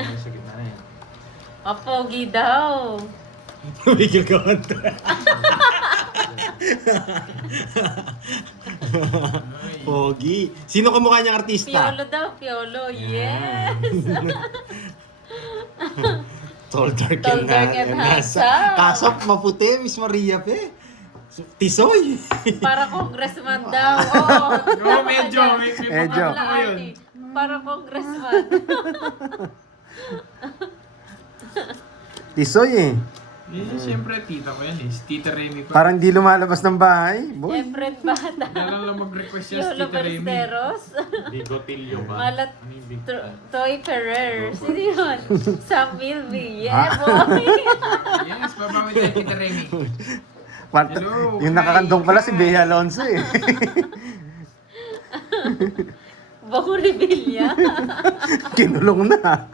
may sa gitna na yan. Pogi daw. Tumigil ka man to. Pogi. Sino kamukha niyang artista? Piolo daw, Piolo. Yes! Tall, dark, Tall, and dark, and handsome. Kaso maputi, Miss Maria pe. Tisoy. Para congressman daw. Oo, Oo, medyo. May Medyo. pagkakataon mo yun. Para congressman. Tisoy eh. Siyempre, tita ko yan eh. Si Tita Remy pa. Parang di lumalabas ng bahay. Boy. Siyempre, bata. Kailan lang mag-request siya si Piolo Tita Remy. Ballesteros. Bigotilyo ba? Malat Ano yung big... Toy Ferrer. Sino yun? Sam Milby. Yeah, boy. Yes, babawi tayo Tita Remy. Hello, Yung hi. nakakandong pala si Bea Alonso eh. Bako Revilla. Kinulong na.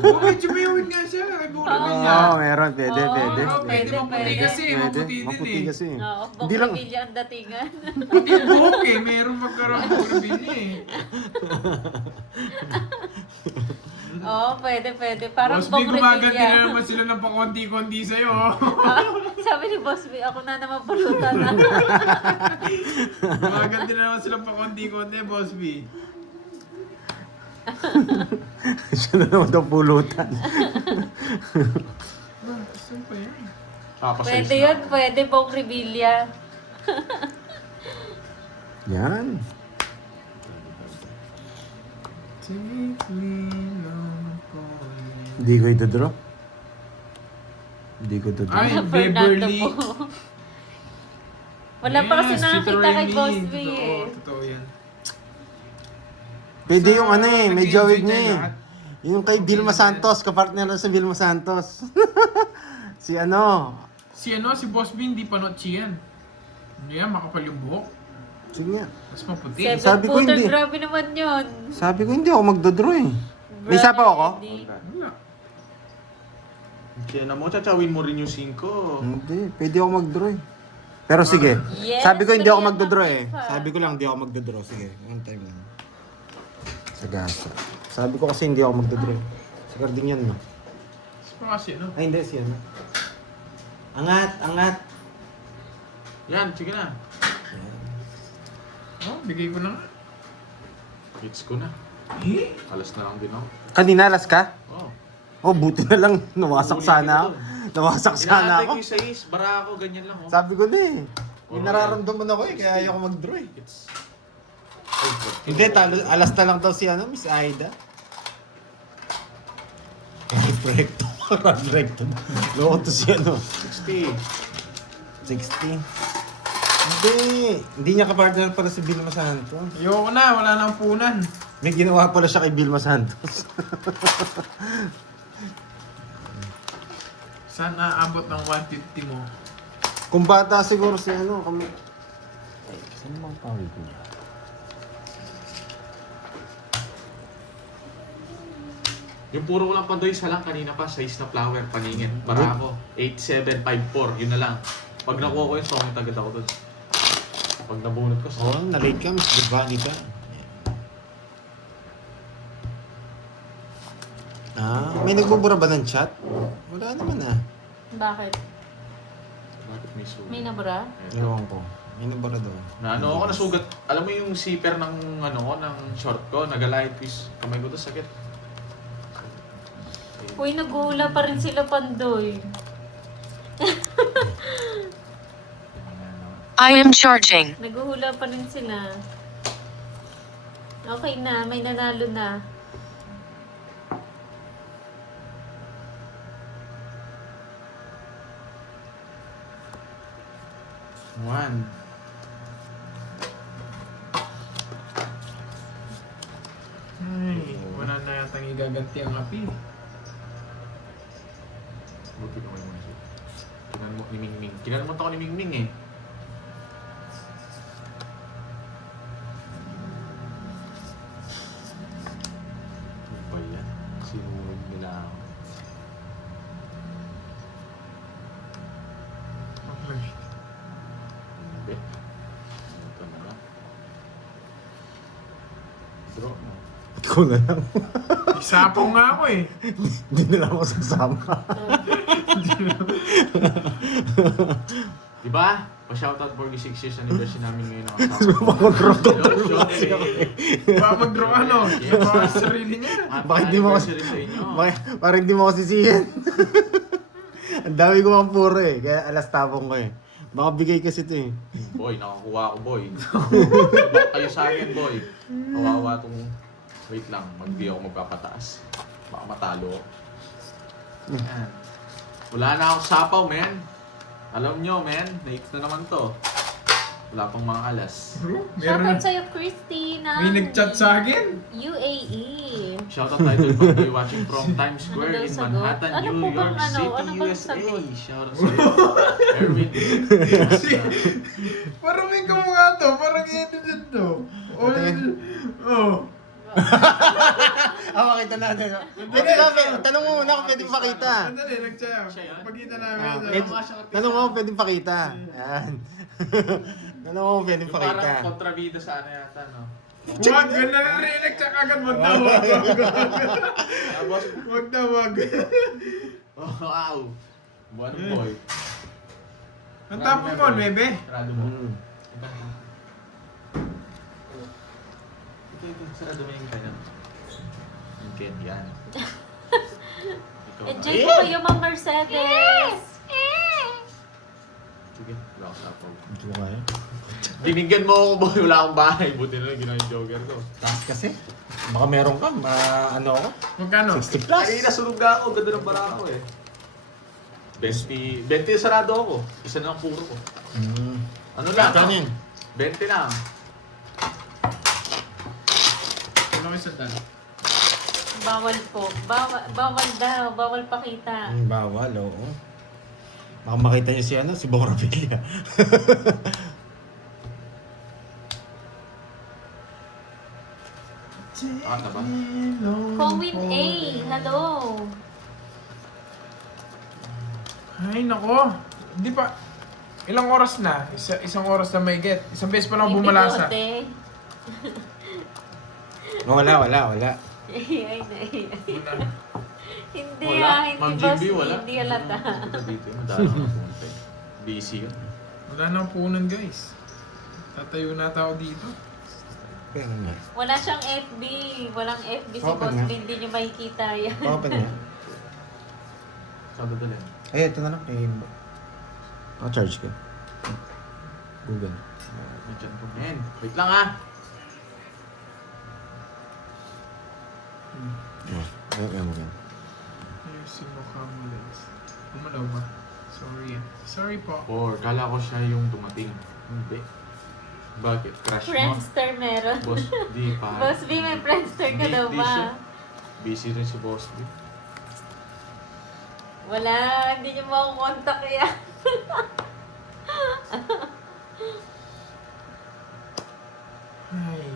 Oo, medyo may uwin nga siya. Kay Bura Oo, niya. meron. Pwede, Oo, pwede. Pwede, maputi pwede. kasi. Maputi din Maputi eh. kasi. Oo, Bako Hindi lang, Revilla ang datingan. Puti yung buhok eh. Meron magkaroon ng Bura eh. Oo, pwede. Parang Boss B, Bako gumaganti na Revilla. naman sila ng pakonti-konti sa'yo. Sabi ni Boss B, ako na naman pulutan na. Gumaganti na naman sila pakonti-konti, Boss B. siya na naman daw pulutan. Saan pa yan? Pwede yun, pwede Bako Revilla. Yan. Take me long calling. Hindi ko ito-draw. Hindi ko ito-draw. Ay, Fernando Beverly. po. Wala pa kasi Yes, Tito nakakita kay Remy. Boss B Totoo, eh. totoo yan. Pwede yung ano eh, may Nag-enjoy jawig tayo niya eh. lahat. Yung kay Vilma Santos, kapartner na sa Vilma Santos. si ano, Si Boss B, hindi pa notchi yan. Ano yan, makapal yung buhok. sige nga. Mas maputi. Seven Sabi ko footer, hindi. grabe naman yun. Sabi ko hindi ako magdodraw eh. May isa pa ako? Hindi. Wala. Kaya na mo, tsawin mo rin yung 5. Hindi, pwede ako magdraw eh. Pero sige, Yes, sabi ko hindi ako Maria magdodraw eh. Magnifa. Sabi ko lang hindi ako magdodraw. Sige, one time lang. Sagasa. Sabi ko kasi hindi ako magdodraw. Si Cardinian no? Mas pa kasi, no? Ay hindi, siya no? Angat. Yan, sige na. Oh, bigay ko na nga. Hits ko na. Eh? Alas na lang din ako. Kanina alas ka? Oh. Oh, buti na lang. Nawasak Huli sana kita ako. doon. Nawasak sana Inaantay ako. ko yung 6, bara ako, ganyan lang. Oh. Sabi ko na eh. May Oh, nararamdaman ako eh, kaya ayoko mag-draw eh. It's... Ay, God. Hindi, alas na lang daw si ano, Miss Aida. Recto. Recto. Loko to si ano. 60. 60. Hindi niya kapartner pala si Vilma Santos. Ayoko na, wala nang punan. May ginawa pala siya kay Vilma Santos. Saan naabot ng 150 mo? Kung bata siguro si ano, kami... Ay, saan bang power ko? Yung puro ko lang pandoy isa lang kanina pa, size na flower, paningin. Bara ako, 8754, yun na lang. Pag nakuha ko yun, songit agad ako dun. Pag nabunot ko, Oo, na-late ka, Miss Giovanni ka. May nagbubura ba ng chat? Wala naman ah. Bakit? bakit may sugat? May nabura? Ewan ko. May nabura daw. Na ano ako nasugat, alam mo yung zipper ng ano ko, ng short ko, nagalahit piece. Kamay ko to sakit. Uy, nag-uula pa rin sila Pandoy. I am charging. Nag-uula pa rin sila. Okay na, may nanalo na. One. Ay, wala na yatang igaganti ang api. Buti naman mo siya. Kinanmok ni Mingming. Kinanmok ako ni Mingming eh. Ano ba yan? Sinunod nila ako. Okay. Hindi. Ito na lang. Draw na. Ikaw na lang. Sapong nga ako eh. Hindi nila ako sasama. Diba? Pa-shoutout for the 6 years anniversary namin ngayon nakasama. Papag-draw ka no? Yung mga sarili niya. Bakit di mo ako... Anniversary sa inyo. Parang hindi mo ako sisihin. Ang dami ko ang puro eh. Kaya alas tapong ko eh. Baka bigay kasi ito eh. Boy, nakakuha ko, boy. Back kayo sa akin, boy. Kawawa tong... Wait lang, di ako magpapataas. Baka matalo ako. Yan. Wala na akong sapaw, men. Alam nyo, men. Naik na naman to. Wala pang mga alas. Bro, Shoutout sa'yo, Christy, ng may nag-chat sa akin. UAE. Shoutout tayo to if watching from Times Square Ano daw in sagot? Manhattan, Ano New po bang York ano? City, Ano bang USA. sagot? Shoutout sa'yo. Erwin. Parang may kamukha to. Parang ito dyan to. Oh. Makita natin. Pwede ba? Tanong mo muna kung pwede pakita. Sandali, nag-chat. Siya yun? Pagkita namin. Tanong mo kung pwede pakita. Yan. Tanong mo kung pwede Yung pakita. parang kontrabida sa ano yata, no? Wag, ganda na rin. Nag-chat agad. Wag na wag. Tapos, Wag na wag. oh, wow. Buwan boy. Ang tapon ko, 9. Sarado mo. Mm. Ito, sarado mo yung kanya. Yung Ken, yan. Ikaw na. Enjoy ko kayo, Ma'am Mercedes. Sige, wala akong sapaw. Hindi ko kaya. Binigyan mo ako, boy. Wala akong bahay. Buti na lang ginawa yung jogger ko. Taas kasi. Baka meron ka. Ano ako? Magkano? 60 plus. Kanina sunog na ako. Ganda ng bara ko eh. 20 sarado ako. Isa na lang puro ko. Ano lang? Kanin. 20 lang. Ano kayo sa tanong? Bawal po. Bawal daw. Bawal pakita. Bawal, oo. Baka makita niyo si si Bong Revilla. Ah, na ba? Kongwin A. Hello. Ay, nako. Di pa. Ilang oras na? Isang oras na may get. Isang beses pa lang ako bumalasa. Hindi Wala. Ay, Wala. Hindi Wala. hindi Ma'am boss. Jimby, wala. Hindi halata. Punta dito yun. Madala ako pumunta eh. Busy yun. Wala nang punan, guys. Tatayo na tao dito. Kaya nga. Wala siyang FB. Walang FB si Open Boss nga. B. Hindi niyo makikita yan. Open niya. Saan dadalhin? Ay, ito na lang. Charge ka. Google. Nandiyan po. Men, wait lang ah. Ayan mo yan. Here's si Mokamulis. Umalaw ba? Sorry. Sorry po. Or, kala ko siya yung dumating. Hindi. Bakit? Crush mo? Friendster meron. Boss, di pa. Boss B, may Friendster ka daw Hindi siya. ba? Busy rin si Boss B. Wala. Hindi niyo makukontak yan. Ay.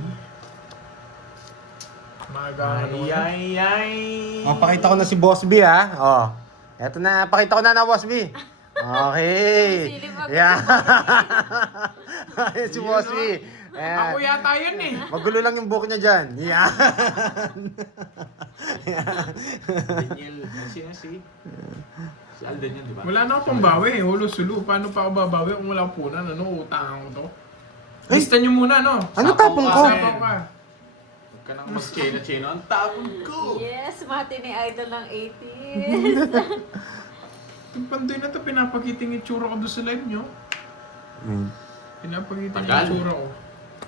Maaga Ay. Pakita ko na si Boss B, ha? Oh. Eto na, pakita ko na Boss B. Okay. Silip ako. Yeah. Ayan si Boss B. Ayan. Ako yata yun eh. Magulo lang yung book niya dyan. Yeah. Daniel, sino si? Si Alden yun, di ba? Wala na akong pambawi. Hulo-sulo. Paano pa ako babawi kung wala punan? Ano? Utangan ko to. Ay! Lista nyo muna, no? Ano tapong ko? Sabaw ka. Huwag ka nang mag-chena-chena. Ang tapon ko! Yes, mati ni idol ng 80s. Yung pandoy na to, pinapakita yung itsura ko doon sa live nyo. Pinapakita yung Tagal. itsura ko.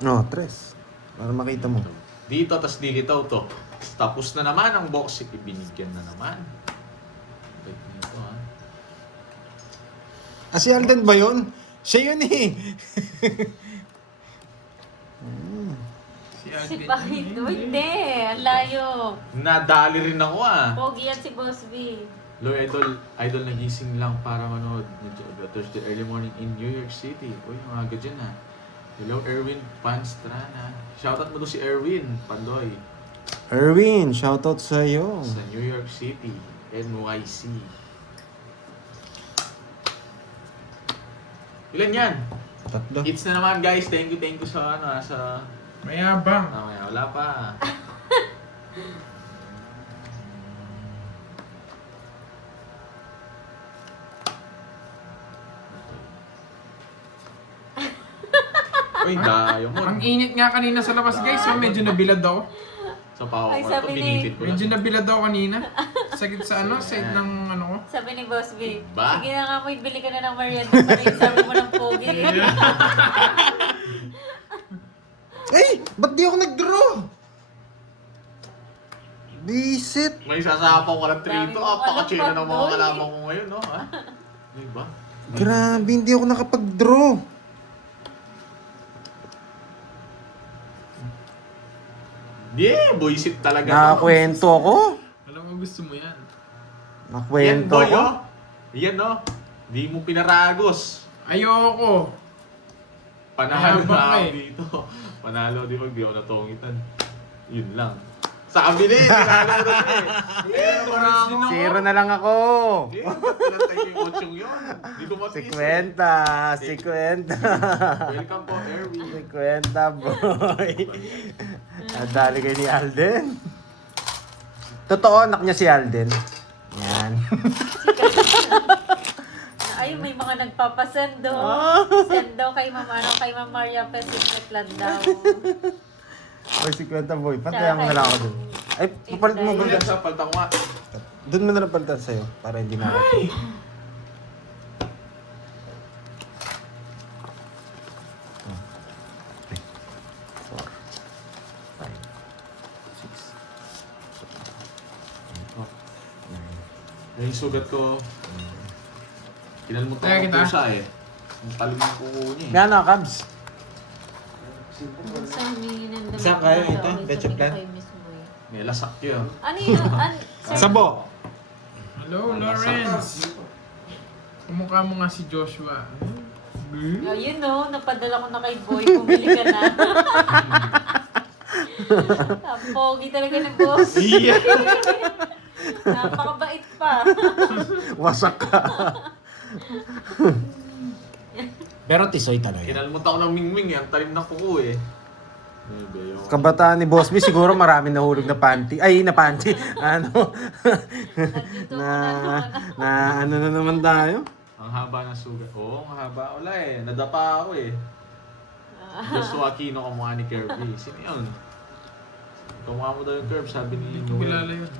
No, 3. Para makita mo. Dito, tas dilitaw to. Tapos na naman ang box. Ibinigyan na naman. Wait nito ha. Si Alden ba yun? Siya yun eh. Si Si Alvin. Pahito. Hindi. Ang layo. Nadali rin ako ah. Pogi yan si Boss B. Lo, idol nagising lang para manood ng Thursday early morning in New York City. Uy, mga agad dyan ha. Hello, Erwin Panstrana. Shoutout mo doon si Erwin Pandoy Erwin, shoutout sa iyo. sa New York City, NYC. Ilan yan? 3. Hits na naman guys. Thank you sa sa Mayabang. wala pa. Uy, diamond. Ang init nga kanina sa labas guys, so medyo nabilad ako. Sa pawa Ay, ko na to, sabi ni- binitid ko Medyo lang. nabilad ako kanina. Sakit sa ano, side ng ano ko. Sabi ni Boss B, Ba? sige na nga mo, bili ka na ng merienda para yung sabi mo ng pogi. Ay! Ba't di ako nag-draw? Bisit! May sasapaw ka ng Dami trito. mong Pakachino ng mga alam, kalaban ko ngayon, no? Ha? Ano ba? Grabe, hindi ako nakapag-draw. Yeah, boysit talaga. to. Nakakwento ako. Alam mo gusto mo yan. Yan, Nakakwento boy, ako. oh. Yan, no? Di mo pinaragos. Ayoko. Panalo Mahaba na ako eh. dito. Panalo, di ba? Di ako natungitan. Yun lang. Sabi din, pinalo na eh. Ito na ako. Zero na lang ako. Eh, pinatay ko yung 8 yun. Di ko matiis. 50. Welcome po, Erwin. 50, boy. Nadali kayo ni Alden. Totoo, anak niya si Alden. Yan. Ay, may mga nagpapasendo. Send daw kay Ma'am, ano, kay Ma'am Maria Pesimet lang daw. Boy, 50, boy. Pantayan mo na lang ako dun. Ay, papalit mo. Ano Boy. yan sa paltang nga? Doon mo na lang palitan sa'yo. Para hindi na ako. Yung sugat ko, kinalmut Kaya ako kita. ng pusa eh. Ang talim ng kuko niya eh. Gana, Cubs. Sa humingi ng damit. Saan kayo? daw, Ito? sabi Betcha ko plan? kay Miss Boy. May lasak yun. Ano yun? Sir, Sabo. Hello, Lawrence. Kumukha mo nga si Joshua. Oh, yun no, napadala ko na kay Boy. Bumili ka na. Ang pogi talaga ng boss. Iya. Napakabait pa. Wasak ka. Pero tisoy talaga. Kinalmut ako ng mingming eh. Ang talim ng kuko eh. Ay, bayo. Kabataan ni Boss B, siguro marami nahulog na panty. Ay, na panty. Ano? Nandito na, ko na. ano na naman tayo? Ang haba ng sugat. Oo, ang haba. Wala eh. Nadapa ako eh. Joshua Aquino kamukha ni Kirby. Sino yun? Kamukha mo daw yung Kirby, sabi ni Hindi ko kilala yun.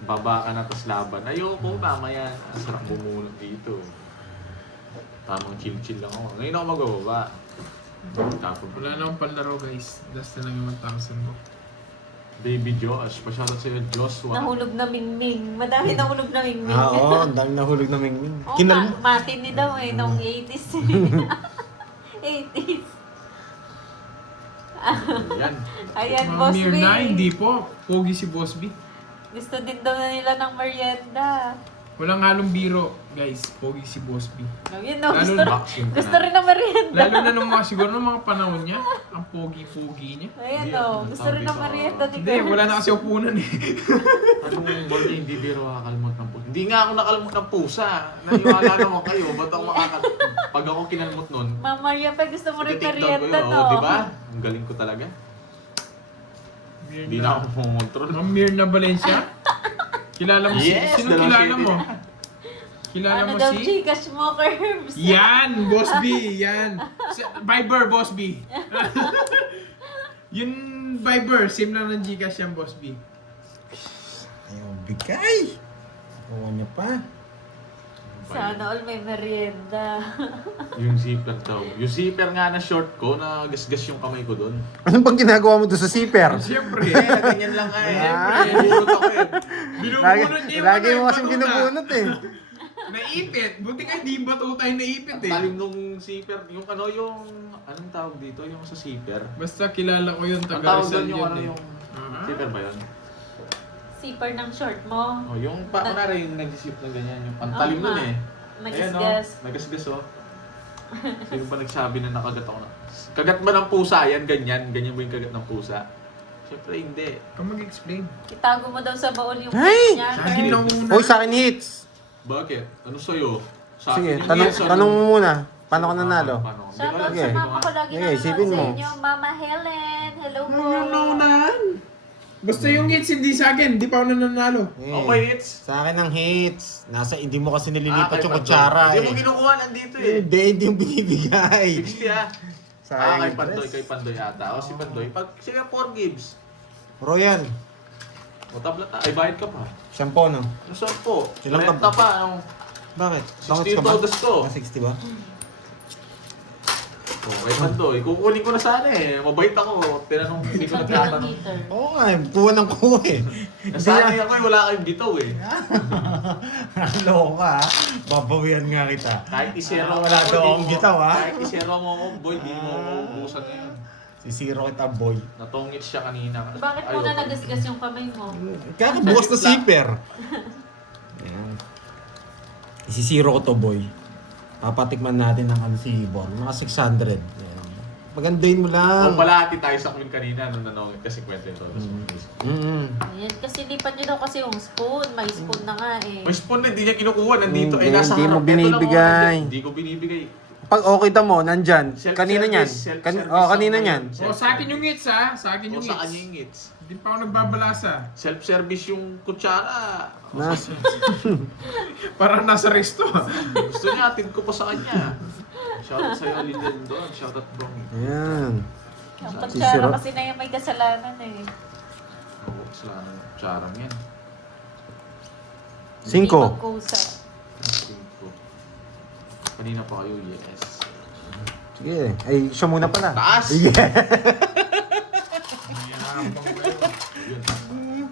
Baba ka na tas laban. Ayoko, mamaya. Ang sarap bumulong dito. Tamang chill-chill lang ako. Ngayon ako magbababa. Tapos Wala na akong panlaro guys. Last na lang yung 1,000 ko. Baby Josh. Pa-shoutout sa'yo, Joshua. Nahulog na mingming. Madami nahulog na mingming. Oo, ang dami nahulog na mingming. Oo, Kinal mo. matindi daw eh, nung 80s. 80s. Yan. Ayan, Mga Boss mere B. na, hindi po. Pogi si Boss B. Gusto din daw na nila ng merienda. Walang halong biro, guys. Pogi si Boss B. Oh, yun no, Lalo gusto, na- gusto rin ng merienda. Lalo na nung mga siguro nung mga panahon niya, ang pogi-pogi niya. Ayan o, gusto rin ng merienda. Hindi, wala na kasi upunan eh. Anong ball niya, hindi biro kakalmot ng pusa. Hindi nga ako nakalmot ng pusa. Naniwala naman kayo. Ba't ako Pag ako kinalmot nun, Ma'am Maria, pa gusto mo rin iti-tiktok ko merienda, yun. no? Oo, di ba? Ang galing ko talaga. Hindi na ako pumontrol. Ang Mirna Valencia? Kilala mo Yes, si... Sino dalawa kilala siya mo? din. Kilala Ano mo daw, si... Gcash mo, Curbs? Yan! Boss B! Yan! Viber, Boss B! Yung Viber, same lang ng Gcash yan, Boss B. Ayaw, bigay. Gawa niya pa. Sana all may merienda. Yung zipper daw. Yung zipper nga na short ko, nagasgas yung kamay ko doon. Ano bang ginagawa mo doon sa zipper? Siyempre. Eh, ganyan lang nga eh. Ah. Binubunot ako eh. Binubunot niya yung Lagi mo yung kasing batuta. binubunot eh. Naipit. Buti nga hindi batuta yung naipit Ang eh. talim nung zipper. Yung ano, yung... Anong tawag dito? Yung sa zipper. Basta kilala ko yun, Ang taga tawag Rizal doon yung yun ano eh. yung... Ah. Zipper ba yun? Zipper ng short mo. Oh, yung kunwari yung nag-zip na ganyan. Yung pantalim Oo nun nga. eh. Nagasgas. Ayan, oh. Nagasgas oh. Sino ba nagsabi na nakagat ako na? Kagat ba ng pusa yan? Ganyan? Ganyan ba yung kagat ng pusa? Siyempre hindi. Ikaw mag-explain. Itago mo daw sa baon yung Ay! niya. Sa akin lang muna. Uy, sa akin hits. Bakit? Ano sa'yo? Sa Sige, akin yung tanong, yes, ano? tanong mo muna. Paano ka nanalo? Paano? Hindi ko Shoutout alam. Sige. sa mama ko lagi Sige, nanonood isipin sa mo. inyo. Mama Helen, hello po. Nananahan. Basta yung hits hindi sa akin, hindi pa ako nananalo. Eh, Okay, hits. Sa akin ang hits. Hindi mo kasi nililipat kay yung Pagdo. kutsara Hindi mo eh. kinukuha nandito eh. Hindi yung binibigay. 60 ah. Sayang kay yung Pandoy, dress. kay Pandoy ata. O si Pandoy, pag sige 4 gives. Royal. O tabla ay bayad ka pa. Shampoo, no? Yung saan po? Ilang ka Renta pa, yung Bakit? 60 yung todas ko. 60 ba? O, kay Pandoy, kukunin ko na sana eh. Mabait ako. Tinanong, hindi ko nagtatanong. Heater. Oo nga, kuha ng kuha eh. Nasanay ako eh, wala kayong bitaw eh. Loko ka ha. Babawian nga kita. Kahit isero Wala ako, daw di akong mo- bitaw, ha? Kahit isero mo ako, boy, di mo ako ubusan ngayon. Sisiro kita, boy. Natungit siya kanina. Bakit mo na nagasgas yung kamay mo? Kaya bukas na zipper. Ayan. Isisiro ko to, boy. Papatikman natin ng ano si Bon. Mga 600. Ayan. Pagandahin mo O lang. palati tayo sa Queen kanina nung nanongit kasi kwento ito. Ayan, kasi lipat nyo daw kasi yung spoon. May spoon na nga eh. May spoon na, hindi niya kinukuha. Nandito, Hindi, nasa hindi mo harap. Ito lang, binibigay. nandyan. Hindi ko binibigay. Pag okay ta mo, nandyan. Self-service, Kanina niyan. self-service Kanina lang niyan. ngayon. O, sa akin yung hits ha. Sa akin O yung sa kanya hits. yung hits. Hindi pa ako nagbabalasa. Self-service yung kutsara. Nas. Parang nasa resto. Gusto niya, atid ko pa sa kanya. Shoutout sa'yo, Lilian doon. Shoutout bro. Ayan. Ang Sisira. kutsara kasi na yung may kasalanan eh. Oo, sila ng kutsarang yan. 5. Hindi magkusa. Cinco. Kanina pa kayo, yes. Sige. Ay, siya muna pala. Taas! Yeah. Yun.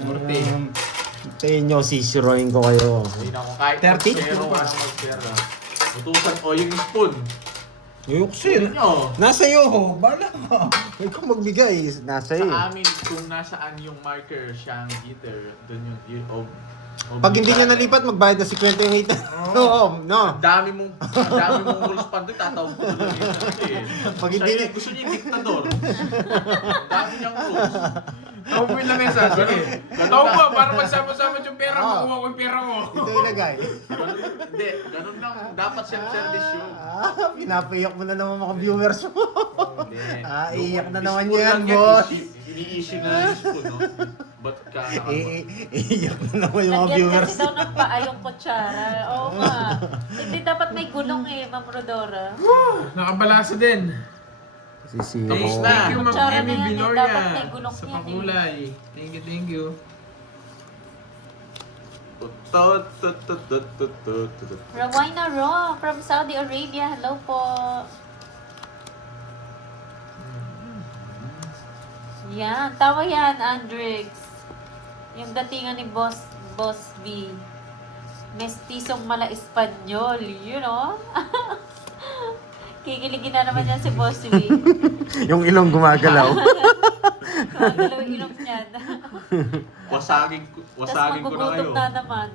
Murti. Tayo nyo, sisiroin ko kayo. Hindi na ako kahit 30? mag-zero, walang mag-zero. Utusan ko yung spoon. Yuksin. Nyo. Nasa iyo ho. Bala ka. Ikaw magbigay. Nasa iyo. Sa amin, kung nasaan yung marker, siyang heater, doon yung Pag hindi niya nalipat, magbayad na 50 yung hita. Oo, no. Ang dami mong rules pa doon, tatawag ko doon yung Pag hindi niya- gusto niya yung diktador. Ang dami niyang rules. Tawag mo yung lamesa. Sige. Tawag mo para magsama-sama yung pera. Makuha ko yung pera ko. Ito ilagay. Hindi, ganun lang. Dapat self-service yun. Pinapayak mo na naman mga viewers mo. Hindi. Iyak na naman Spoon yan, lang boss. Ini-issue na yung spoon, no? Ba't ka Iyak na naman yung mga Lagyan viewers. kasi daw ng paa yung kutsara. Oo nga. Hindi dapat may gulong eh, Ma'am Rodora. Nakabalasa din. Sisiyo Tapos ko. na. Thank you, Ma'am Kutsara na Emmy yan eh. Viloria. Dapat may gulong Sa yan eh. pakulay. Thank you. Rawina Raw from Saudi Arabia. Hello po. Yan. Tawa yan, Andrix. Yung datingan ni Boss B. Mestisong mala Espanyol. You know? Kikiligin na naman yan si Boss B. Yung ilong gumagalaw. Magalaw yung ilong niyan. Wasagin Tapos ko na magugutom kayo. na naman.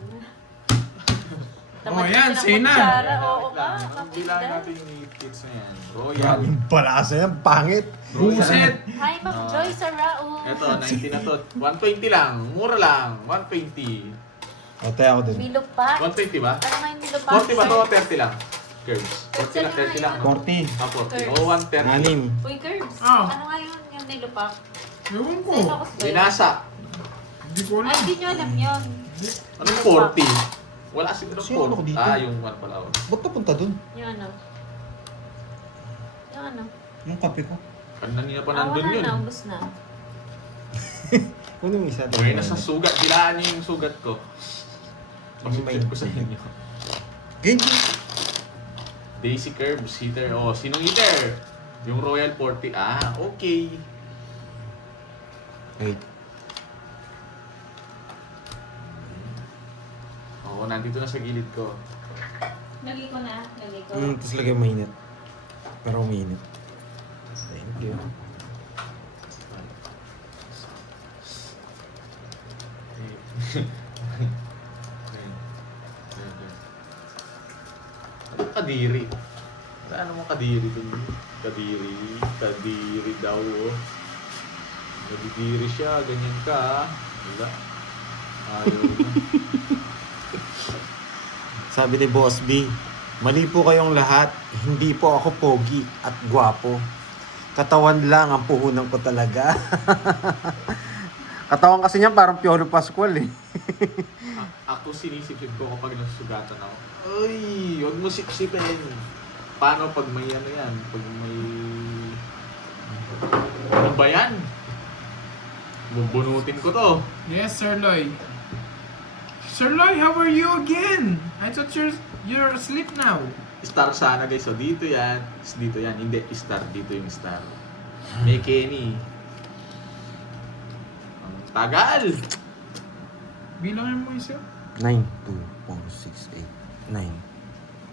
Oh, yan, say na. Kutsara. Oo nga. Bilangin maganda. natin yung kids na yan. Royal. Yung palasa yan, pangit. Buset. Hi, Ma'am Joyce Arao. Ito, 90 na to. 120 lang. Mura lang. 120. O, tayo ako din. Milo pa. 120 ba? Ano nga yung Milo pa? 40 ba to? 30 lang. Curves. 40 lang, 30 lang. 40. Ah, 40. Curves. O, 130. Anim. Uy, Curbs. Oh. Ano nga yun yung Milo pa? Ewan ko. Sa'yo ako ba? Binasa. Hindi ko Ay, alam. hindi nyo alam yun. Anong 40? Wala siguro Sino ako 40. dito? Ah, yung 1 pala. Ba't napunta dun? Yung ano? Yung ano? Yung kape ko. Kanina pa Ah, nandun wala yun. na. Ubus na. Kunin mo isa. Uy, nasa sugat. Bilaan niyo yung sugat ko. Pasipin ko sa inyo. Ganyan. Daisy Curbs, heater. Oh, sinong heater? Yung Royal 40. Ah, okay. Hey. Oo, nandito na sa gilid ko. Lagi ko na. Lagi ko. Tapos lagay mainit. Pero uminit. Thank you. Ano kadiri? Saan mo kadiri dun? Kadiri daw. Oh. Nadidiri siya, ganyan ka. Ah. Wala. Ayaw na. Sabi ni Boss B, mali po kayong lahat. Hindi po ako pogi at gwapo. Katawan lang ang puhunan ko talaga. Katawan kasi niya parang Piolo Pascual eh. Ako sinisipsip ko kapag nasusugatan ako. Uy, huwag mo sipsipin. paano pag may ano yan? Pag may... Ano ba yan? Bubunutin ko to. Yes, Sir Loy. Sir Loy, how are you again? I thought you're asleep now. Star sana guys. So dito yan. Dito yan. Hindi, star. Dito yung star. May Kenny. Ang tagal! Bilangin mo isa. 9, 2, 4, 6, 8, 9.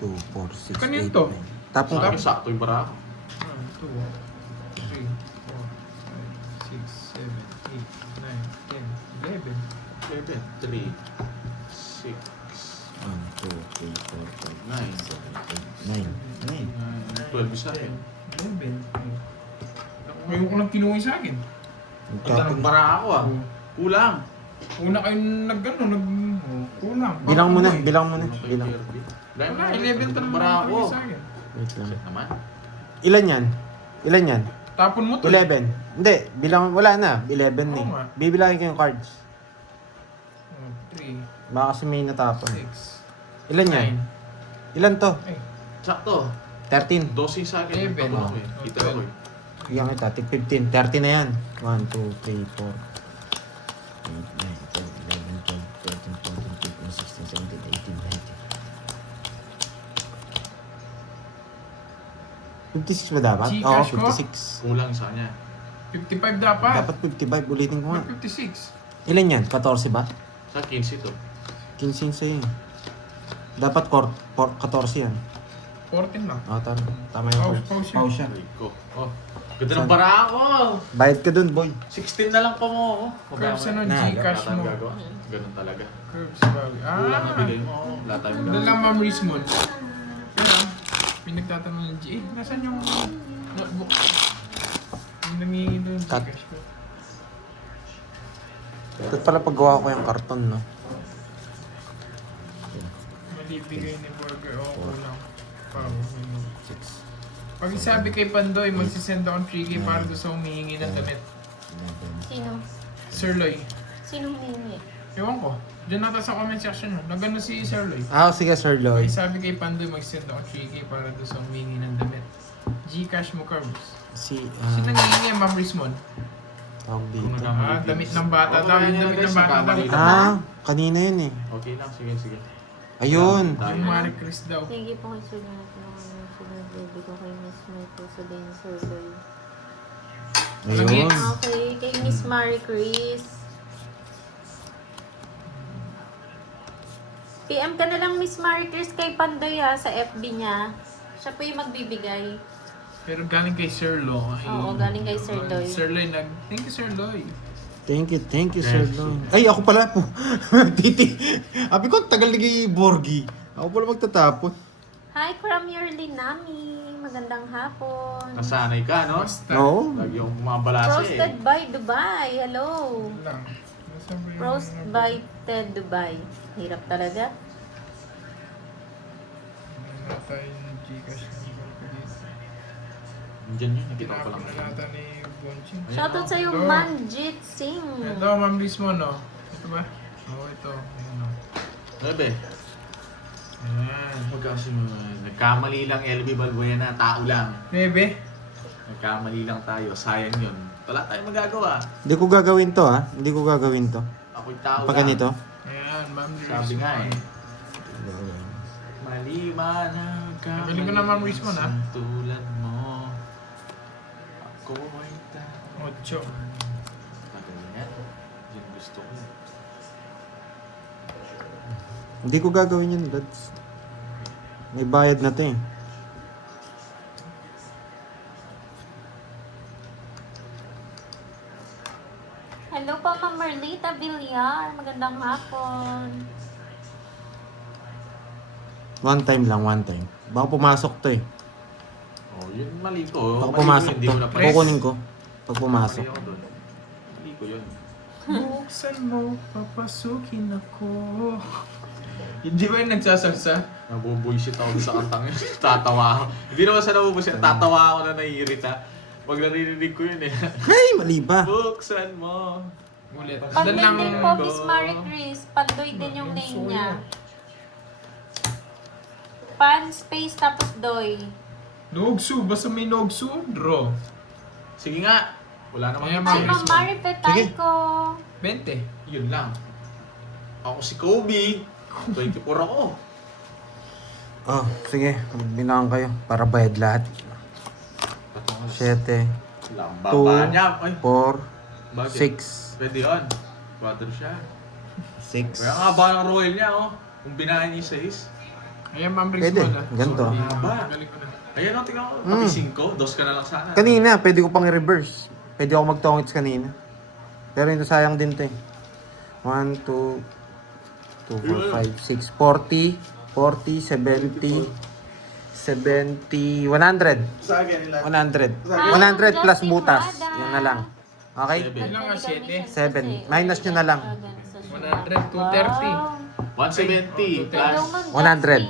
2, 4, 6, 8, Kanito? 9. Tapos Sakto, sakto yung bara ko. 1, 2, 3, 4, 5, 6, 7, 8, 9, 10, 11. 7, 3, 6, 1, 2, 3, 4, 5, 9, 6, 7, 8, 9. 12 sa akin. 11. Ngayon ko lang kinuha sa akin. Ang tanong bara ako ah. Kulang. Una kayo kulang. Bilang mo na, bilang mo na. Ano kay Bilang. Kirby? Dahil Wala, mga 11 talaga bara ako. kinuha sa akin. Wait lang. Shit naman. Ilan yan? Ilan yan? Tapon mo to. 11. Hindi, bilang, wala na. 11 Oo eh. nga. Bibilangin ko yung cards. 3, Baka kasi may natapon. 6, Ilan yan? 9. Ilan to? Ay, Sakto. 13. 12 sa akin. 11. Tapos ako eh. Kita ko eh. Bigyan kita, tig 15. 30 na yan. 1, 2, 3, 4, 8, 9, 10, 11, 12, 13, 14, 15, 16, 17, 18, 19. 56 ba dapat? Oo, Gcash ko? 56. Kulang sa kanya. 55 dapat. Dapat 55. Ulitin ko nga. 56. Ilan yan? 14 ba? Sa 15 to. 15 yung sa'yo. Dapat 14 yan. 14 lang. Tama yung Pause, cards. pause yun. Pause yan. Aray ko. Oh. Ganda ng bara ako. Bayad ka dun, boy. 16 na lang pa mo. Curves ano, Na, Gcash mo. Ganun talaga. Curves bawi. Kulang na bigay mo. Wala tayong Doon gagawin. lang Ma'am Rismond. Pero, may nagtatanong ng G. Nasaan yung notebook? Yung namingi doon, Cut. Gcash ko. Ito pala paggawa ko yung karton, no? Malibigay ni Burger. Oo, kulang. Pao. 6, Pag sabi kay Pandoy, magsisend akong 3K para doon sa humihingi ng damit. 11. Sino? Sir Loy. Sino humingi? Ewan ko. Diyan nata sa comment section. Nagano si Sir Loy. Sige, Sir Ay, Lloyd. sabi kay Pandoy, mag-send ako 3K para doon sa humihingi ng damit. Gcash mo, Carbs. Si, Sino nangihingi, Ma'am Rismond? tawag Kung dito. nagkamali Damit din. ng bata Oo, daw. kaya Yung niya, damit guys, ng bata daw. nagkamali. Kanina yun eh. Okay lang. Sige, sige. Ayun. Yung Marie Chris daw. Sige po kay Sir Nath na sinabi ko kay Miss May po sabihin Sir Loy. Ayun. Okay, kay Miss Marie Chris. PM ka na lang Miss Marie Chris kay Pandoy ha, sa FB niya. Siya po yung magbibigay. Pero galing kay Sir Lo. Oo, galing kay Sir Loy. Sir Loy thank you, Sir Loy. Thank you, Sir Lloyd. Ay, ako pala po. Titi. Abi ko, tagal naging Borgi. Ako pala magtatapon. Hi from your Linami. Magandang hapon. Nasanay ka, no? Basta. Oo. Lagi yung mga balasa Roasted eh. by Dubai. Hello. Lang. Nasaan ba yung- Roast by Ted Dubai. Hirap talaga. Wala tayong Gcash number ko dito. Diyan yun. Nakita ko pa lang. Tinapon na natin ni Bonching. Ayan, Shoutout oh. sa'yo, Hello. Manjit Singh. Ito, Ma'am Rismond, no? Ito ba? Oo, ito. Ayan, no? 9. Ayan. Magkasi mo. Nagkamali lang LB Balbuena. Tao lang. 9. Nagkamali lang tayo. Sayang yun. Wala tayong magagawa. Hindi ko gagawin to, ha? Hindi ko gagawin to. Ako'y tao Pag lang. ganito. Ayan, Ma'am Rismond. Sabi nga eh. Mali man ang Nabili ko na, Ma'am Rismond, ha? tulad mo. Ako ay tao. 8. Tagal yan. Yan gusto ko. Hindi ko gagawin yun, Dads. May bayad na to eh. Hello po, Ma'am Merlita Villar. Magandang hapon. One time lang, one time. Baka pumasok to eh. Oh, yun mali ko. Baka Mali ko pumasok yun, hindi to. ko na pa- Kukunin ko. Pag pumasok. Mali ako dun. Mali ko yun. Buksan mo, papasukin ako. Hindi ba yung nagsasalsa? Nabubuisit ako dun sa kantang yun. Tatawa ako. Hindi naman sa nabubuisit. Tatawa ako na naiirita. Pag naririnig ko yun eh. Ay, mali ba? Buksan mo. Ulit. Pandoy Doon lang. din po, Miss Marie Chris. Pandoy din yung name niya. Pan space tapos doy. Nogsu, basta may Nogsu, draw. Sige nga. Wala namang Ayan, Kay Sige. Ma'am Mari Petay ko. 20. Yun lang. Ako si Kobe. 24 ako. Oh, sige. Magbilangan kayo para bayad lahat. 7, Wala ang baba niya. Ay, 4, bakit? 6, Pwede yun. 4 siya. 6. Kaya nga ba ng royal niya, oh. Kung binahin niya 6. Ayan, Ma'am Briggs Pwede, mo na. ganito. Sorry, Haba. galing ko na. Ayan, oh, tingnan ko. Pati 5. 2 ka na lang sana. Kanina, pwede ko pang i-reverse. Pwede ako mag-tongits kanina. Pero ito sayang din to eh. 1, 2, 4, 5, 6, 40, 40, 70, 70, 100. Sa akin nila. 100. Ah, 100 plus Justin butas. Rada. Yan na lang. Okay? Seven. Ilan nga, 7? 7. Minus nyo na lang. 100, 230. 170 plus 100.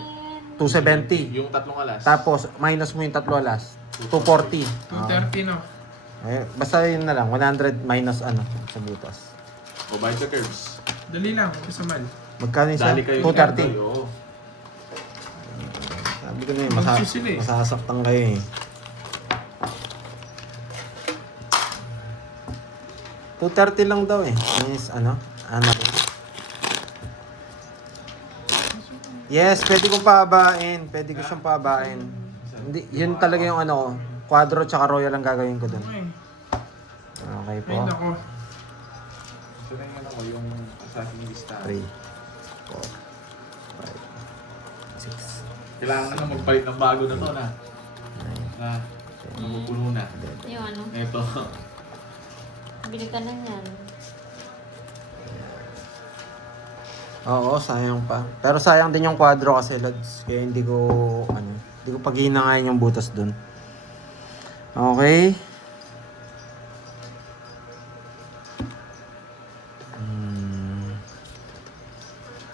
270. yung tatlong alas. Tapos, minus mo yung tatlo alas. 240. 230, no? Basta yun na lang. 100 minus ano sa butas. O by the curves. Dali lang, kasamal. Magkano isa? Dali kayo 230. Oo. Sabi ko na yun, Magsusil eh. masasaktan kayo eh. 230 lang daw eh. Yes, ano? Yes, pwede kong pababain. Pwede ko siyang pababain. Hindi, yun talaga yung ano ko. Quadro tsaka royal ang gagawin ko dun. Okay. Okay po. Ay, nako. So na yung ako, yung sa aking lista. 3, 4, 5, 6, Kailangan na magpalit ng bago na to na. Na, napupuno na. Yung ano, Ito. bili ka na yan. Oo, sayang pa. Pero sayang din yung quadro kasi, lads. Kaya hindi ko paghihinangayin yung butas dun. Okay.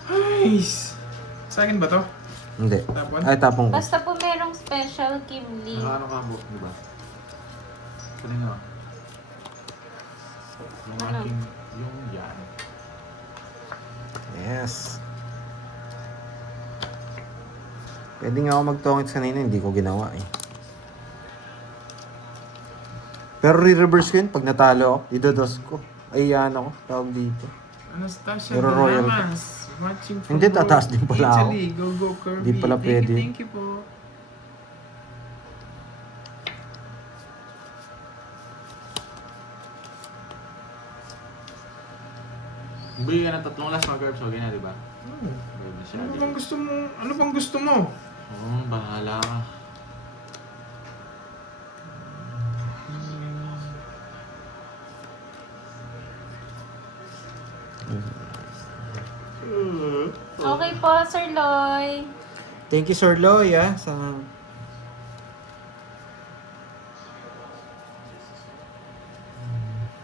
Nice! Sa akin ba to? Hindi. Tapon? Ay, tapong ko. Basta po merong special Kim Lee. Ano ka mo, di ba? Kanina ba? Yung Ano? aking, yung yan. Yes. Pwede nga ako magtongits kanina, hindi ko ginawa eh. Pero re-reverse ko yun pag natalo ako. Idodos ko. Ay, yan ako. Tawag dito. Anastasia Pero royal to. Dalamas. Watching from Hindi, tataas din pala ako. Italy. Go, go, Kirby. Hindi pala pwede. Thank you po. Bigyan ka ng tatlong last mga curves, okay na, di ba? Hmm. Pwede siya. Ano bang gusto mo? Ano bang gusto mo? Oo, bahala ka. Okay po, Sir Loy. Thank you, Sir Loy, sa...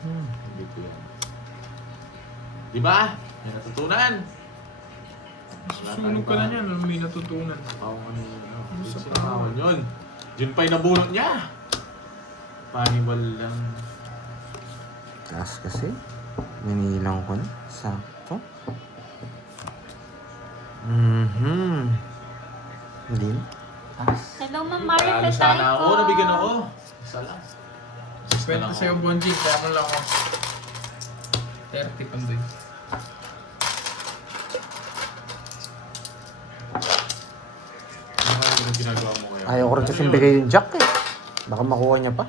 Hindi ko yan. Di ba? May natutunan. Susunog ka na yan. Ano may natutunan? Pawang ano yun. Ano sa Sinapawan yun. Yun pa yung nabunot niya. Paniwal lang. Taas kasi. Ninilang ko na. Sakto. Hindi na. Taas. Hello, Ma'am Mari Paralo Petay sana ko. ako. Nabigyan ako. Isa lang. Kwento sa'yo, Bonji. Kaya mo lang ako. 30 pandoy. Ano yung ginagawa mo kaya? Ayaw ko rin kasi Ano yun? bigay yung jack eh. Baka makuha niya pa.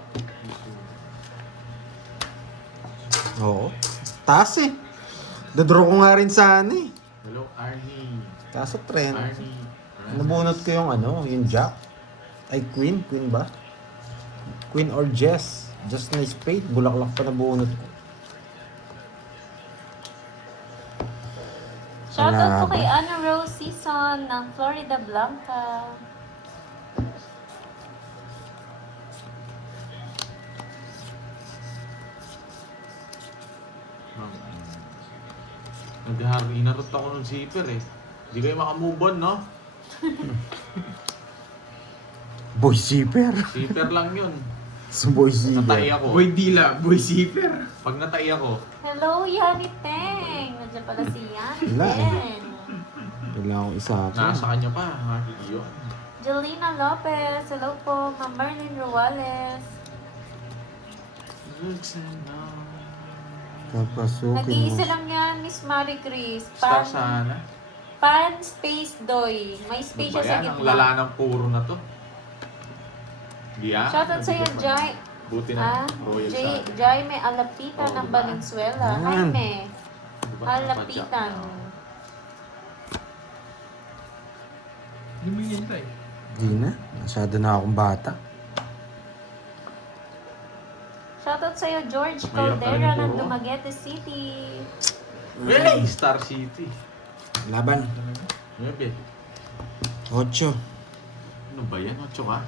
Oo. Taas eh. Dadraw ko nga rin sana eh. Hello, Arnie. Kaso trend. Arnie. Nabunot ko yung yung jack. Ay, queen. Queen ba? Queen or Jess. Just na spade. Bulaklak pa nabunot ko. Shoutout po Wala kay ba? Ana Rose Season ng Florida Blanca. Inarot ako ng zipper eh. Hindi kayo makamove on, no? Boy zipper. Zipper lang yun. So boy Natai zipper. ako. Boy Dila. Boy Zipper. Pag natai ako, Hello, Yani Teng. Nandiyan pala si Yani Wala eh. Teng. Wala akong isa. nasa kanya pa. Ha? Yun. Jelena Lopez. Hello po. Ma'am Marlene Ruales. Papasukin mo. Nag-iisa lang yan, Miss Marie Chris. Star sana. Pan Space Doy. May space Ano siya ba sa yan? Ang gitna. lala ng puro na to. Diyan. Shoutout sa'yo, Jai. Buti na. Royal Jai, sa Jai may alapitan Oh, ng diba? Valenzuela. Yan. Jaime. Diba? Alapitan. Hindi mo hintay. Di na. Masyado na akong bata. Shoutout sa'yo, George Mahirap Caldera talaga ng po. Dumaguete City. Hey! Star City. Laban. 9. 8. Ano ba yan? 8 ka?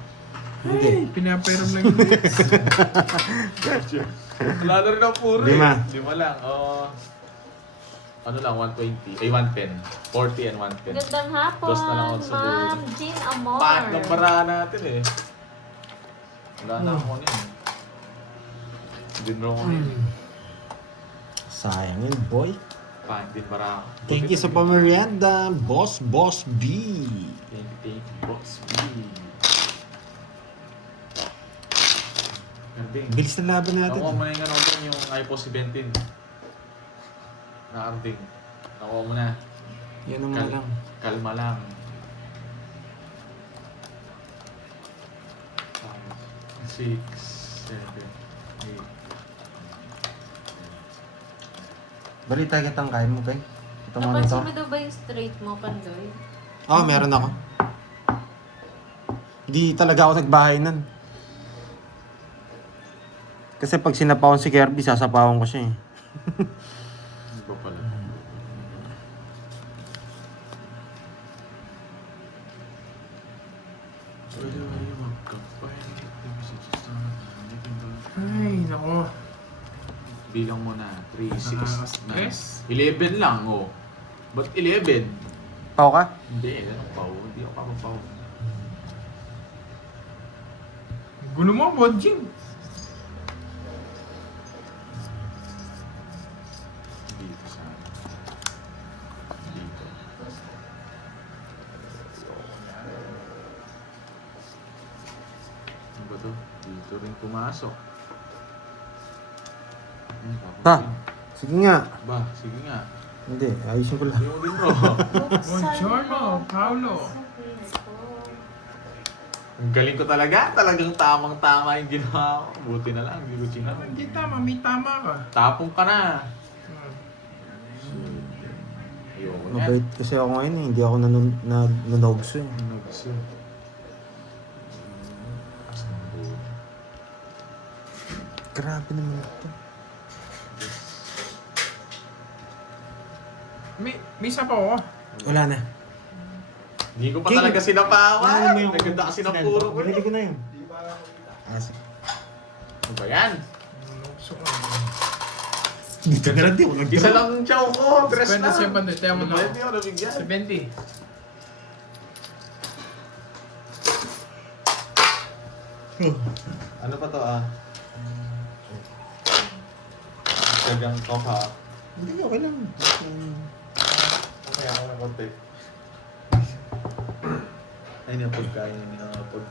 Hindi. Pinaperam lang yun. Wala na rin ang puro 5. eh. 5 lang. Ano lang, 120. Ay, 110. 40 and 110. Gandang hapon, Dos na lang ako sa Ma'am dulo. Jean Amor. Paat ng barahan natin eh. Wala na ako yun. Din raw ko yun. Sayang yun, boy. Paat din barahan. Thank you sa pamerienda, Boss B. Thank you, Box B. Ganding. Bilis na laban natin. Nakuha mo na yung ano doon, yung iPod 17. Nakarating. Nakuha mo na. Yan ang mga lang. Kalma lang. 5, 6, 7, 8. Balita kitang kain mo, Peng. Ito mo Napansin nito. mo daw ba yung straight mo, Pandoy? Oo, meron ako. Hindi talaga ako nagbahay nun. Kasi pag sinapawan si Kirby, sasapawan ko siya eh. Iba pala. Ay, nako. Bilang mo na. 3, 6, Nakaka-stress. 11 lang, oh. Ba't 11? Pao ka? Hindi, ano pa, hindi ako papapaw. Gulo mo, Bodjing. Dito sa... Dito. Ano ba to? Dito rin pumasok. Pa, sige nga. Ba, sige nga. Hindi, ayusin ko lang. Hindi mo din bro. Buongiorno, Paolo. Ang galing ko talaga. Talagang tamang-tama yung ginawa ko. Buti na lang, hindi ko chinang. Hindi tama, may tama ka. Tapong ka na. Ayoko na. Mabait kasi ako ngayon eh. Hindi ako nanogso eh. Nagso. Grabe naman ito. May isa pa ako. Wala na. Hindi ko pa King, talaga sinapawan. Ano mo yung Naganda kasi ng puro ko. Binili ko na yun. Ah, sige. Ano ba yan? So, Dito na lang di ako Isa lang ang chow ko. Dress Kwenta na. siya pa doon. Tayo mo na. Hindi ako nabigyan. 70. Ano pa to ah? Sagang koka. Hindi, okay lang. Mamaya ako ng konti. Ayun yung pagkain ni pag...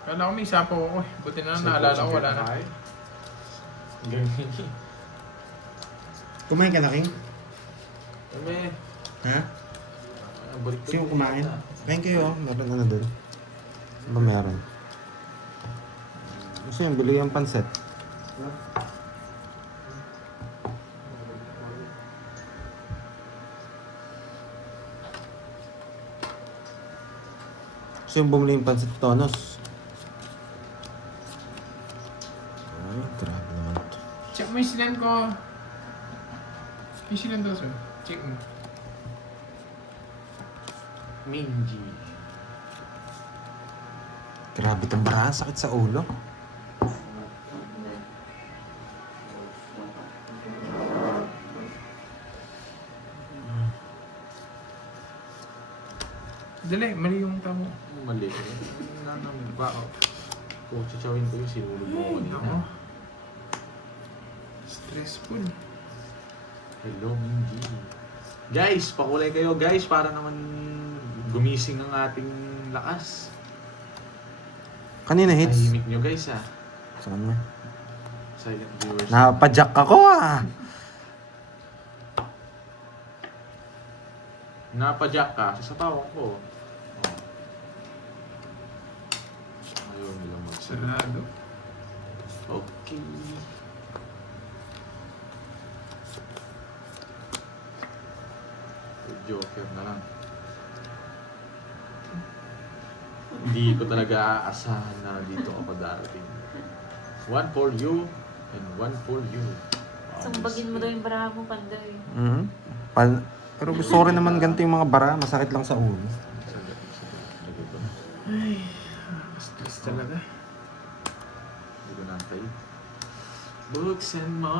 Kala ko may isa pa ako. Buti na lang naalala ko, wala na. Ganyan. Kumain ka na, King? Kami. Ha? Balik Sino kumain? Kain kayo, oh. Meron na doon. Ano ba meron? Gusto yung bili yung panset. Gusto yung bumili yung panset tonos. Ay, grabe naman ito. Check mo yung sinan ko. Yung sinan daw, sir. Check mo. Minji. Grabe itong barahan, sakit sa ulo. Dali, mali yung tamo. Mali. Namin ba? Kung chichawin ko yung sinulog mo Ay, kanina. nako. Stressful. Hello, Minji. Guys, pakulay kayo guys para naman gumising ang ating lakas. Kanina hits. Tahimik nyo guys ah. Saan mo? Silent viewers. Napadyak ako ah. Napadyak ka, sasapawan ko. Ayaw nila magsalita. Sarado. Okay. Joker na lang. Hindi ko talaga aasahan na dito ako darating. One for you and one for you. Sumbagin mo daw yung baraha mo, Panday. Mhm. Pero gusto ko rin naman ganito yung mga bara. Masakit lang sa ulo. Stress talaga. Hindi ko nantay. Buksan mo.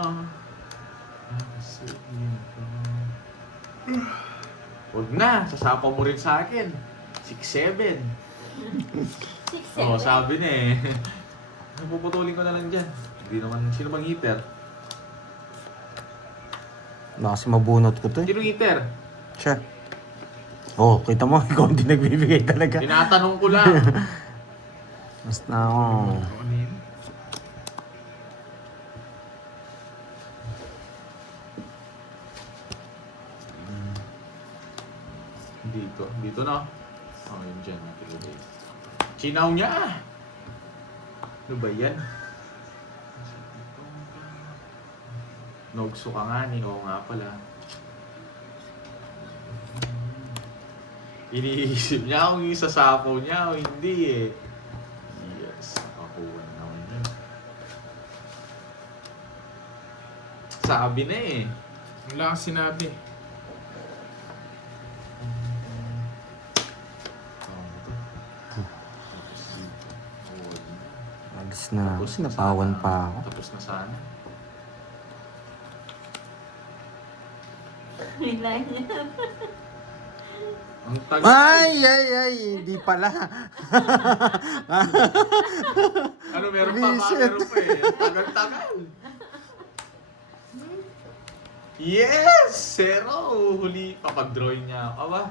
Huwag na, sasapaw mo rin sa akin. 6'7". 6'7". Oo, sabi na eh. Puputulin ko na lang dyan. Hindi naman, sino bang heater? Baka kasi mabunot ko to eh. Sino heater? Siya. Oh, kita mo, ikaw hindi nagbibigay talaga. Tinatanong ko lang. Basta ako. Ano yun? Dito na. Oh, yun dyan. Natilagay. Chinaw niya! Ano ba yan? Nogso ka nga ni. Oo nga pala. Iniisip niya kung isasapo niya o hindi eh. Yes, nakakuha naman yun. Sabi na eh. Wala kang sinabi. Alis na ako. Sinapawan pa ako. Tapos na sana. Nila niya. Ang tagal. Ay! Hindi pala. Ano meron pa? Visit. Meron pa eh. Ang tagal-tagal. Yes! Zero! Huli. Papag-drawing niya ako. Aba,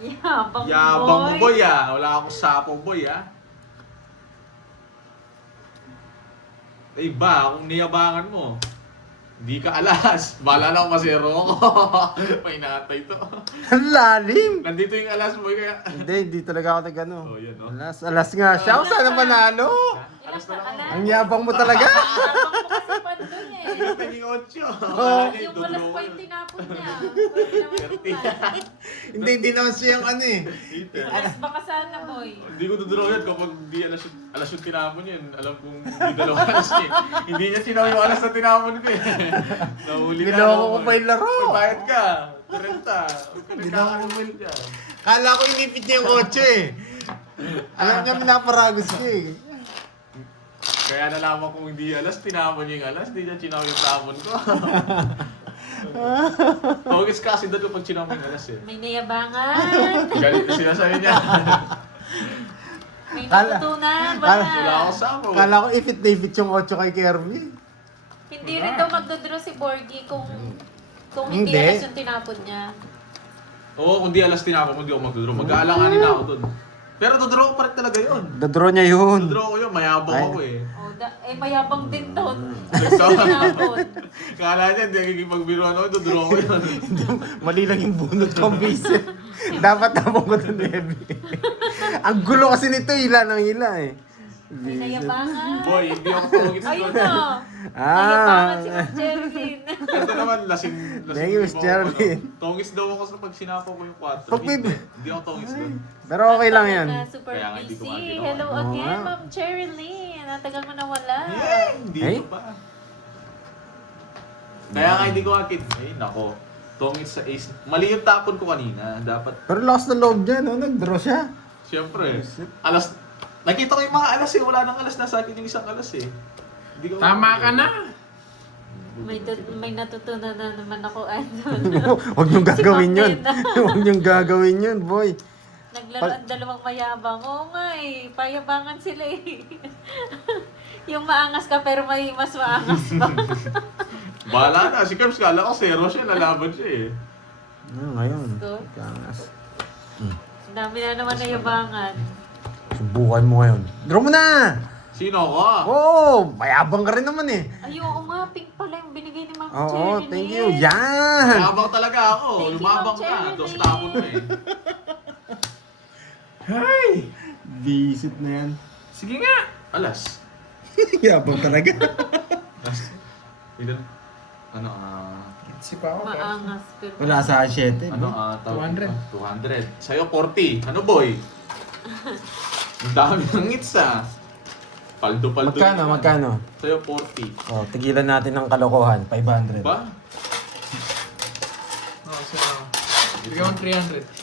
Yabang, yabang mo boy. boy ah. Wala akong sapo boy ah. Eh ba, kung niyabangan mo, hindi ka alas. Bala na ako masero ako. May natay to. Ang lalim! Nandito yung alas mo kaya. Hindi talaga ako nag-ano. Oh, yan oh. Alas nga siya. Ako sana panalo. Alas na lang ako. Ang yabang mo talaga. Yabang mo kasi Pandoy eh. Hindi ka naging 8. Yung malas pa yung tinapon niya. Pwede naman yun. Hindi naman siya yung ano eh. Alas baka sana, boy. Hindi ko dodraw yan kapag di alas yung tinapon yun. Alam kong di dalawang alas niya. Hindi niya sinaw yung alas na tinapon ko eh. Nahuli ka. Niloko ko pa yung laro. May bayad ka. 30. Huwag ka Niloko nagkakaroon dyan. Kala ko inipit niya yung 8 eh. Alam niya pinaparagos ko eh. Kaya nalaman kong hindi alas, tinapon niya yung alas. Hindi niya sinaw yung tapon ko. Togis kasi doon kapag sinaw mo yung alas eh. May nayabangan. Galit na sila sa'yo niya. May natutunan. Wala Baka. ako sabo. Kala ko ifit na ifit yung 8 kay Kirby. Hindi rin daw magdodraw si Borgie kung hindi Hindi. alas yung tinapon niya. Oo, kung di alas tinapon mo, di ako magdodraw. Mag-aalanganin ako doon. Pero dodraw ko pa rin talaga yun. Dodraw niya yun. Dodraw ko yun, mayabang Ay. ako eh. Mayabang din to. Alas yung tinapon. Kala niya, hindi nagkikipagbiruan ako, dodraw ko yun. Mali lang yung bunot ko, bisit. Dapat tapong ko ito, Nebe. Ang gulo kasi nito, hila ng hila eh. May nayabangan. Boy, hindi ako tawagin sa Ayun doon. o. Ah. Nayabangan si Ma'am Jervin. Ito naman, lasing Thank you, Miss Jervin. Tongis daw ako sa pag sinapaw ko yung 4. Pag may- Hindi ako tongis doon. Pero okay lang yan. Super Kaya nga hindi ko busy. maginawa. Hello Oo again, nga. Ma'am Cherilyn. Natagal mo na wala. Hindi Ay? ko pa. Kaya nga hindi ko akit. Ay, nako. Tongis sa ace. Mali yung tapon ko kanina. Dapat, Pero lakas na loob dyan, no? Nag-draw siya. siyempre. Alas, nakita ko yung mga alas eh. Wala nang alas. Nasa akin yung isang alas eh. Hindi ko Tama ka na. May natutunan na naman ako, idol. Huwag niyong gagawin Si yun. Ma'am Huwag niyong gagawin yun, boy. Naglaro ang dalawang mayabang. Oo nga eh. Payabangan sila eh. Yung maangas ka pero may mas maangas pa. Bahala na. Si Curbs, kala ko zero siya. Lalaban siya eh. Ngayon. Gusto? Kangas. Ang dami na naman na yabangan. Subukan mo ngayon. Draw mo na! Sino ako? Oo! Mayabang ka rin naman eh. Ay, oo nga, pink pala yung binigay ni Ma'am Oo, Cherry. thank you. Yan! Mayabang talaga ako. Thank you, Lumabang Ma'am ka. Cherry. Dos tapon mo eh. Hay! Visit na yan. Sige nga! Alas. Yabang talaga. Alas. Ilan? Ano, Si pa ako. Maangas. Pero Wala sa 7. ano, 200. 200. Sa'yo, 40. Ano, boy? Ang dami ng hits ah. Paldo-paldo. Magkano? naman. Magkano? Sa'yo, 40. Oh, tigilan natin ng kalokohan. 500. Ba? Oh, so, bigyan mo 300.